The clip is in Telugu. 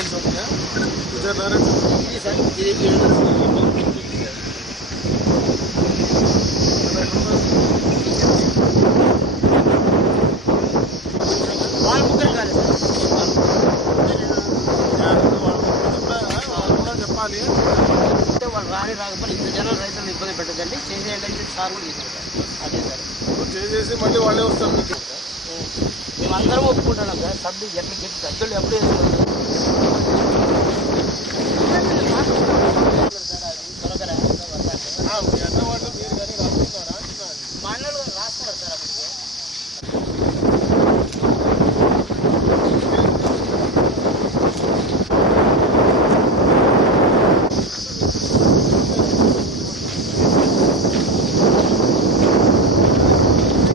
అది బారెన్స్ సార్ ఇదె కిందికి బట్టీది బారెన్స్ ఆల్ ముక్కల సార్ నేను నా వాడు తప్పా వాడు చెప్పాలి అంటే వాడు రారి రాగపల్లి జనాల రైస్ ని ఇప్పని పెట్టొద్దండి చేంజ్ అయ్యటంటే సార్లు అది చేంజ్ చేసి మళ్ళీ వాళ్ళే వస్తారు మేమందరం ఒప్పుకుంటున్నాం సార్ సభ్యులు ఎట్లా గెలిచి సభ్యులు ఎప్పుడు వేసుకుంటాం